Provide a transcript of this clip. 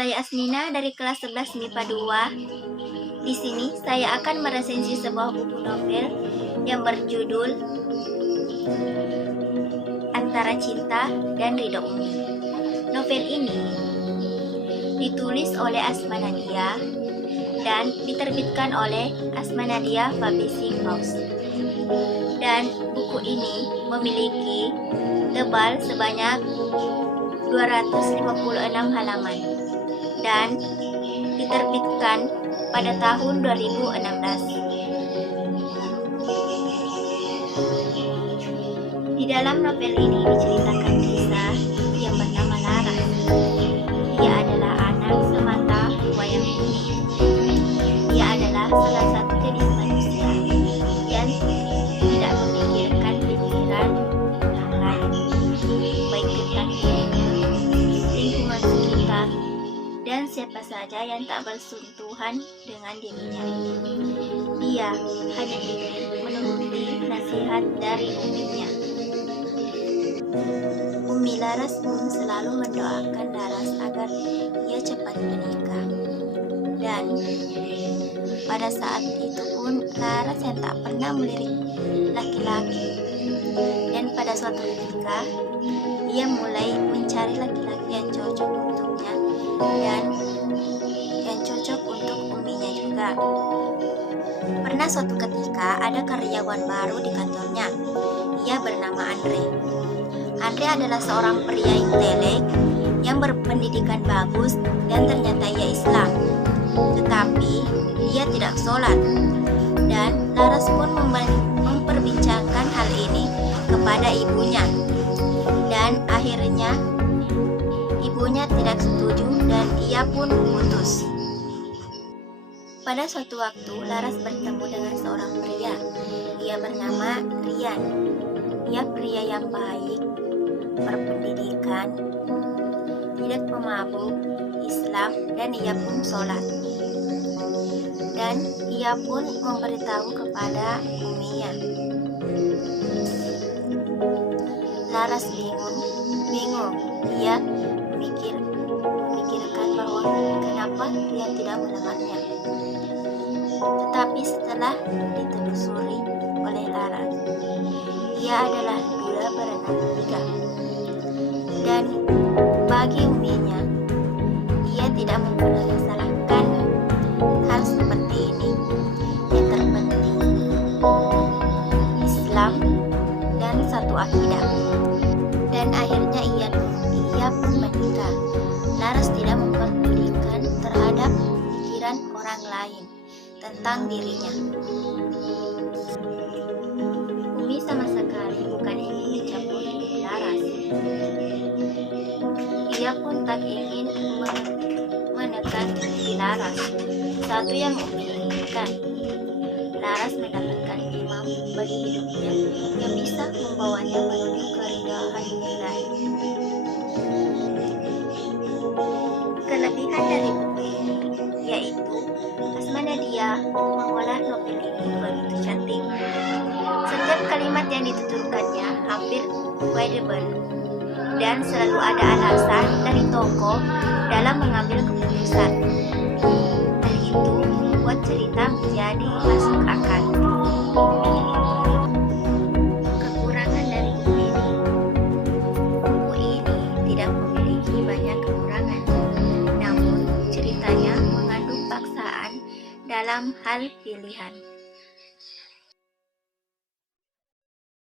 Saya Asmina dari kelas 11 MIPA 2. Di sini saya akan meresensi sebuah buku novel yang berjudul Antara Cinta dan Ridho Umi. Novel ini ditulis oleh Asma Nadia dan diterbitkan oleh Asma Nadia Publishing House. Dan buku ini memiliki tebal sebanyak 256 halaman dan diterbitkan pada tahun 2016. Di dalam novel ini diceritakan kisah yang bernama Laras. Dia adalah anak semata wayang kuning. Dia adalah salah satu jenis manusia yang tidak memikirkan pikiran orang lain, baik tentang dirinya, lingkungan sekitar, dan siapa saja yang tak bersentuhan dengan dirinya. Dia hanya ingin menuruti nasihat dari uminya. Umi Laras pun selalu mendoakan Laras agar ia cepat menikah. Dan pada saat itu pun Laras yang tak pernah melirik laki-laki. Dan pada suatu ketika ia mulai mencari laki-laki yang cocok untuknya dan yang cocok untuk uminya juga. Pernah suatu ketika ada karyawan baru di kantornya. Ia bernama Andre. Andre adalah seorang pria intelek yang berpendidikan bagus dan ternyata ia Islam. Tetapi ia tidak sholat. Dan Laras pun memperbincangkan hal ini kepada ibunya. Dan akhirnya ibunya tidak setuju dan ia pun putus. Pada suatu waktu Laras bertemu dengan seorang pria. Ia bernama Rian. Ia pria yang baik, berpendidikan, tidak pemabuk, Islam, dan ia pun sholat. Dan ia pun memberitahu kepada uminya. Laras bingung. Ia memikirkan bahwa kenapa dia tidak mendengarnya. Tetapi setelah ditelusuri oleh Laras, ia adalah dua beranak tiga. Dan bagi uminya, ia tidak mempermasalahkan hal seperti ini. Yang terpenting Islam dan satu akidah. Dan akhirnya ia pun menikah. Laras tidak memperdulikan terhadap pikiran orang lain tentang dirinya. Umi sama sekali bukan ingin mencampuri Laras. Ia pun tak ingin menekan Laras. Satu yang Umi inginkan, Laras mendapatkan imam bagi hidupnya yang bisa membawanya menuju keridhaan Ilahi. Kelebihan dari buku ini yaitu Asma Nadia mengolah novel ini begitu cantik. Setiap kalimat yang dituturkannya hampir quotable dan selalu ada alasan dari tokoh dalam mengambil keputusan. Hal itu membuat cerita menjadi masuk akal. Kekurangan dari buku ini tidak memiliki banyak kekurangan, namun ceritanya mengandung paksaan dalam hal pilihan.